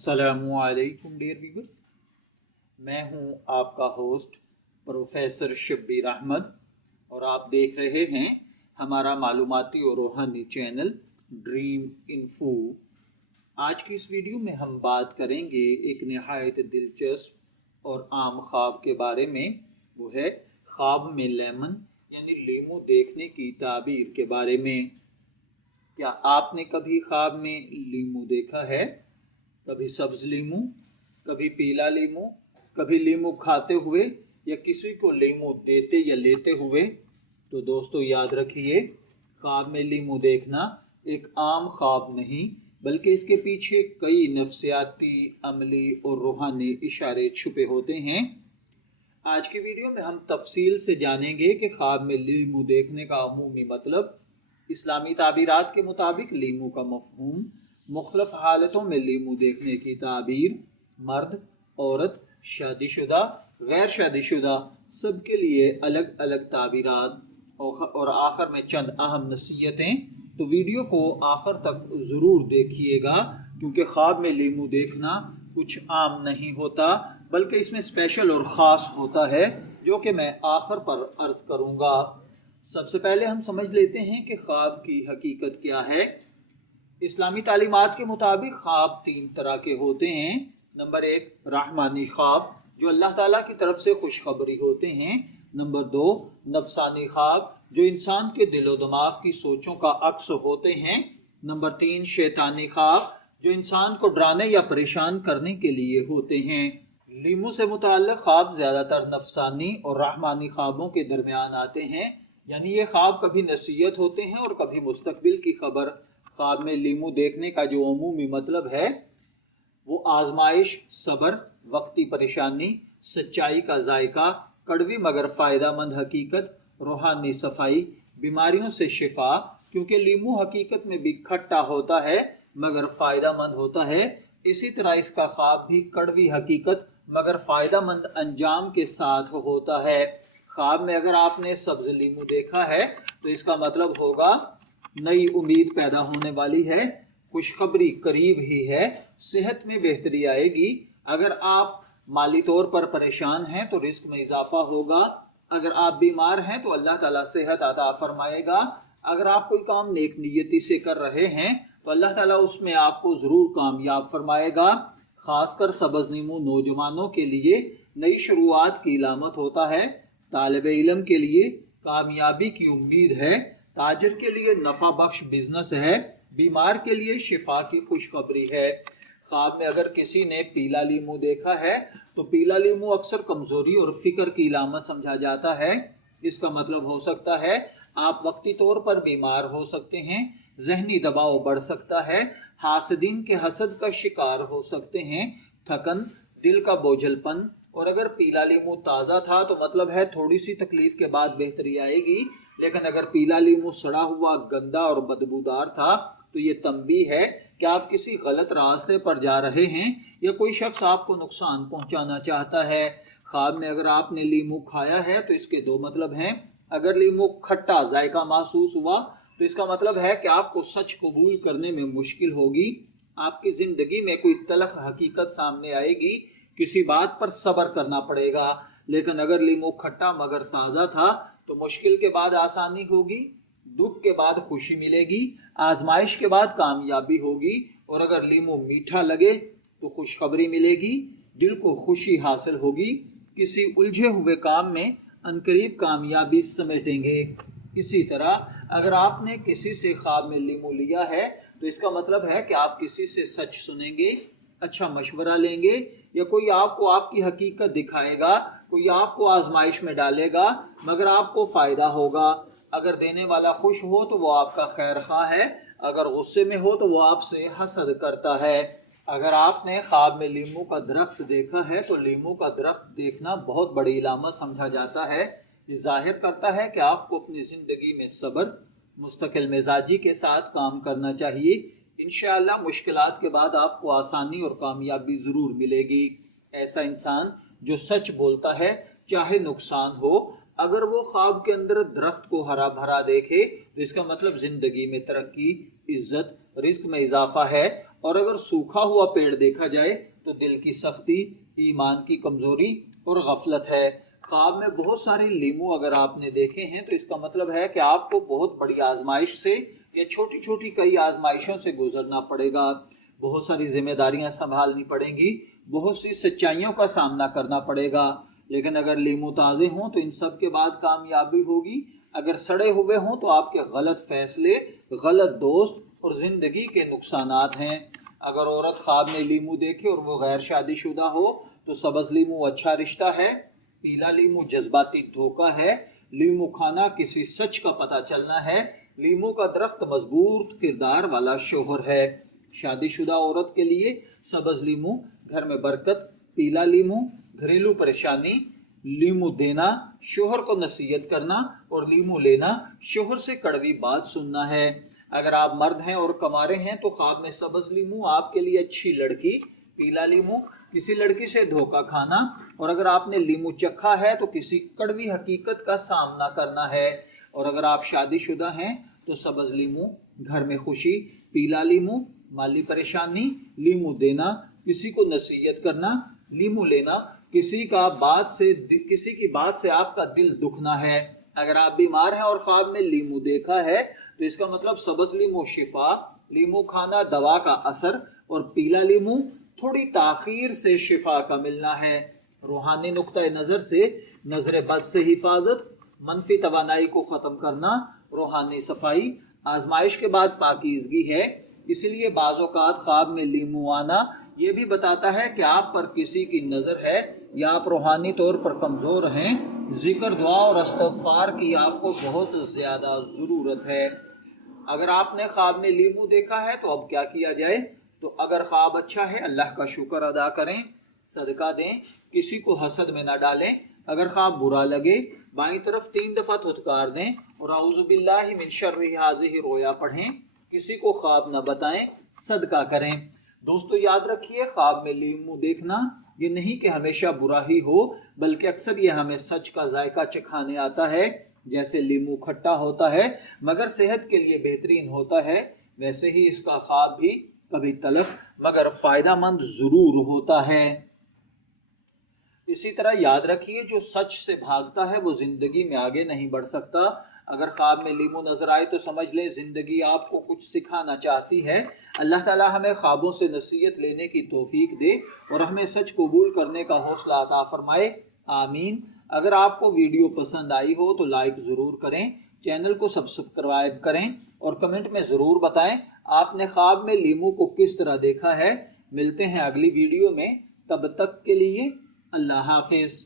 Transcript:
अस्सलामुअलैकुम dear viewers, मैं हूं आपका होस्ट प्रोफेसर शब्बीर अहमद और आप देख रहे हैं हमारा मालूमाती और रूहानी चैनल ड्रीम इन्फो। आज की इस वीडियो में हम बात करेंगे एक नहायत दिलचस्प और आम ख्वाब के बारे में। वो है ख्वाब में लेमन यानी लीमू देखने की ताबीर के बारे में। क्या आपने कभी ख्वाब में लीमू देखा है? कभी सब्ज लीमू, कभी पीला लीमू, कभी लीमू खाते हुए या किसी को लीमू देते या लेते हुए? तो दोस्तों याद रखिए, ख्वाब में लीमू देखना एक आम ख्वाब नहीं बल्कि इसके पीछे कई नफ्सियाती, अमली और रूहानी इशारे छुपे होते हैं। आज की वीडियो में हम तफसील से जानेंगे कि ख्वाब में लीमू देखने का अमूमी मतलब, इस्लामी ताबीरात के मुताबिक लीमू का मफहूम, मुख्तलिफ हालतों में लीमू देखने की ताबीर, मर्द, औरत, शादीशुदा, गैर शादीशुदा सबके लिए अलग अलग ताबीरात और आखिर में चंद अहम नसीहतें। तो वीडियो को आखिर तक ज़रूर देखिएगा क्योंकि ख्वाब में लीमू देखना कुछ आम नहीं होता बल्कि इसमें स्पेशल और ख़ास होता है, जो कि मैं आखिर पर अर्ज़ करूँगा। सबसे पहले हम समझ लेते हैं कि ख्वाब की हकीकत क्या है। इस्लामी तालीमात के मुताबिक ख्वाब तीन तरह के होते हैं। नंबर एक, रहमानी ख्वाब जो अल्लाह ताला की तरफ से खुशखबरी होते हैं। नंबर दो, नफसानी ख्वाब जो इंसान के दिलो दिमाग की सोचों का अक्स होते हैं। नंबर तीन, शैतानी ख्वाब जो इंसान को डराने या परेशान करने के लिए होते हैं। लीमू से मुताल्लिक़ ख्वाब ज़्यादातर नफसानी और रहमानी ख्वाबों के दरमियान आते हैं, यानी ये ख्वाब कभी नसीहत होते हैं और कभी मुस्तकबिल की खबर। ख्वाब में लीमू देखने का जो अमूमी मतलब है वो आजमाइश, सब्र, वक्ती परेशानी, सच्चाई का जायका, कड़वी मगर फ़ायदामंद हकीकत, रूहानी सफाई, बीमारियों से शिफा, क्योंकि लीमू हकीकत में भी खट्टा होता है मगर फ़ायदामंद होता है। इसी तरह इसका ख्वाब भी कड़वी हकीकत मगर फ़ायदामंद अंजाम के साथ होता है। ख्वाब में अगर आपने सब्ज लीमू देखा है तो इसका मतलब होगा नई उम्मीद पैदा होने वाली है, खुशखबरी करीब ही है, सेहत में बेहतरी आएगी। अगर आप माली तौर पर परेशान हैं तो रिस्क में इजाफा होगा। अगर आप बीमार हैं तो अल्लाह ताला सेहत अता फरमाएगा। अगर आप कोई काम नेक नियति से कर रहे हैं तो अल्लाह ताला उसमें आपको ज़रूर कामयाब फरमाएगा। खासकर सब्ज लीमू नौजवानों के लिए नई शुरुआत की इलामत होता है, तालिब इल्म के लिए कामयाबी की उम्मीद है, ताजिर के लिए नफ़ा बख्श बिजनेस है, बीमार के लिए शिफा की खुशखबरी है। ख्वाब में अगर किसी ने पीला लीमू देखा है तो पीला लीमू अक्सर कमज़ोरी और फिक्र की इलामत समझा जाता है। इसका मतलब हो सकता है आप वक्ती तौर पर बीमार हो सकते हैं, जहनी दबाव बढ़ सकता है, हासदीन के हसद का शिकार हो सकते हैं, थकन, दिल का बोझलपन। और अगर पीला लीमू ताज़ा था तो मतलब है थोड़ी सी तकलीफ के बाद बेहतरी आएगी, लेकिन अगर पीला लीमू सड़ा हुआ, गंदा और बदबूदार था तो ये तंबी है कि आप किसी गलत रास्ते पर जा रहे हैं या कोई शख्स आपको नुकसान पहुंचाना चाहता है। ख्वाब में अगर आपने लीमू खाया है तो इसके दो मतलब हैं। अगर लीमू खट्टा जायका महसूस हुआ तो इसका मतलब है कि आपको सच कबूल करने में मुश्किल होगी, आपकी ज़िंदगी में कोई तलख हकीकत सामने आएगी, किसी बात पर सब्र करना पड़ेगा। लेकिन अगर लीमू खट्टा मगर ताज़ा था तो मुश्किल के बाद आसानी होगी, दुख के बाद खुशी मिलेगी, आजमाइश के बाद कामयाबी होगी। और अगर लीमू मीठा लगे तो खुशखबरी मिलेगी, दिल को खुशी हासिल होगी, किसी उलझे हुए काम में अनकरीब कामयाबी समेटेंगे। इसी तरह अगर आपने किसी से ख्वाब में लीमू लिया है तो इसका मतलब है कि आप किसी से सच सुनेंगे, अच्छा मशवरा लेंगे, या कोई आपको आपकी हकीकत दिखाएगा, कोई आपको आजमाइश में डालेगा मगर आपको फ़ायदा होगा। अगर देने वाला खुश हो तो वो आपका खैर खा है, अगर गुस्से में हो तो वो आपसे हसद करता है। अगर आपने ख्वाब में लीमू का दरख्त देखा है तो लीमू का दरख्त देखना बहुत बड़ी इलामत समझा जाता है। ये जाहिर करता है कि आपको अपनी ज़िंदगी में सब्र, मुस्तकिल मिजाजी के साथ काम करना चाहिए। इंशाअल्लाह मुश्किलात के बाद आपको आसानी और कामयाबी ज़रूर मिलेगी। ऐसा इंसान जो सच बोलता है चाहे नुकसान हो, अगर वो ख्वाब के अंदर दरख्त को हरा भरा देखे तो इसका मतलब ज़िंदगी में तरक्की, इज्जत, रिस्क में इजाफा है اور اگر سوکھا ہوا پیڑ دیکھا جائے تو دل کی سختی، ایمان کی کمزوری اور غفلت ہے۔ خواب میں بہت سارے لیمو اگر آپ نے دیکھے ہیں تو اس کا مطلب ہے کہ آپ کو بہت بڑی آزمائش سے یا چھوٹی چھوٹی کئی آزمائشوں سے گزرنا پڑے گا، بہت ساری ذمہ داریاں سنبھالنی پڑیں گی، بہت سی سچائیوں کا سامنا کرنا پڑے گا۔ لیکن اگر لیمو تازے ہوں تو ان سب کے بعد کامیابی ہوگی، اگر سڑے ہوئے ہوں تو آپ کے غلط فیصلے، غلط دوست اور زندگی کے نقصانات ہیں۔ اگر عورت خواب میں لیمو دیکھے اور وہ غیر شادی شدہ ہو تو سبز لیمو اچھا رشتہ ہے، پیلا لیمو جذباتی دھوکہ ہے، لیمو کھانا کسی سچ کا پتہ چلنا ہے، لیمو کا درخت مضبوط کردار والا شوہر ہے۔ شادی شدہ عورت کے لیے سبز لیمو گھر میں برکت، پیلا لیمو گھریلو پریشانی، لیمو دینا شوہر کو نصیحت کرنا اور لیمو لینا شوہر سے کڑوی بات سننا ہے۔ اگر آپ مرد ہیں اور کمارے ہیں تو خواب میں سبز لیمو آپ کے لیے اچھی لڑکی، پیلا لیمو کسی لڑکی سے دھوکہ کھانا، اور اگر آپ نے لیمو چکھا ہے تو کسی کڑوی حقیقت کا سامنا کرنا ہے۔ اور اگر آپ شادی شدہ ہیں تو سبز لیمو گھر میں خوشی، پیلا لیمو مالی پریشانی، لیمو دینا کسی کو نصیحت کرنا، لیمو لینا کسی کی بات سے آپ کا دل دکھنا ہے۔ اگر آپ بیمار ہیں اور خواب میں لیمو دیکھا ہے تو اس کا مطلب سبز لیمو شفا، لیمو کھانا دوا کا اثر، اور پیلا لیمو تھوڑی تاخیر سے شفا کا ملنا ہے۔ روحانی نقطہ نظر سے نظر بد سے حفاظت، منفی توانائی کو ختم کرنا، روحانی صفائی، آزمائش کے بعد پاکیزگی ہے۔ اس لیے بعض اوقات خواب میں لیمو آنا یہ بھی بتاتا ہے کہ آپ پر کسی کی نظر ہے یا آپ روحانی طور پر کمزور ہیں۔ ذکر، دعا اور استغفار کی آپ کو بہت زیادہ ضرورت ہے۔ اگر آپ نے خواب میں لیمو دیکھا ہے تو اب کیا کیا جائے؟ تو اگر خواب اچھا ہے اللہ کا شکر ادا کریں، صدقہ دیں، کسی کو حسد میں نہ ڈالیں۔ اگر خواب برا لگے بائیں طرف 3 دفعہ دھتکار دیں اور اعوذ باللہ من شر ھذہ رویا پڑھیں، کسی کو خواب نہ بتائیں، صدقہ کریں۔ دوستو یاد رکھیے، خواب میں لیمو دیکھنا یہ نہیں کہ ہمیشہ برا ہی ہو، بلکہ اکثر یہ ہمیں سچ کا ذائقہ چکھانے آتا ہے۔ جیسے لیمو کھٹا ہوتا ہے مگر صحت کے لیے بہترین ہوتا ہے، ویسے ہی اس کا خواب بھی کبھی تلخ مگر فائدہ مند ضرور ہوتا ہے۔ اسی طرح یاد رکھیے، جو سچ سے بھاگتا ہے وہ زندگی میں آگے نہیں بڑھ سکتا۔ اگر خواب میں لیمو نظر آئے تو سمجھ لیں زندگی آپ کو کچھ سکھانا چاہتی ہے۔ اللہ تعالی ہمیں خوابوں سے نصیحت لینے کی توفیق دے اور ہمیں سچ قبول کرنے کا حوصلہ عطا فرمائے، آمین۔ اگر آپ کو ویڈیو پسند آئی ہو تو لائک ضرور کریں، چینل کو سبسکرائب کریں اور کمنٹ میں ضرور بتائیں آپ نے خواب میں لیمو کو کس طرح دیکھا ہے۔ ملتے ہیں اگلی ویڈیو میں، تب تک کے لیے اللہ حافظ۔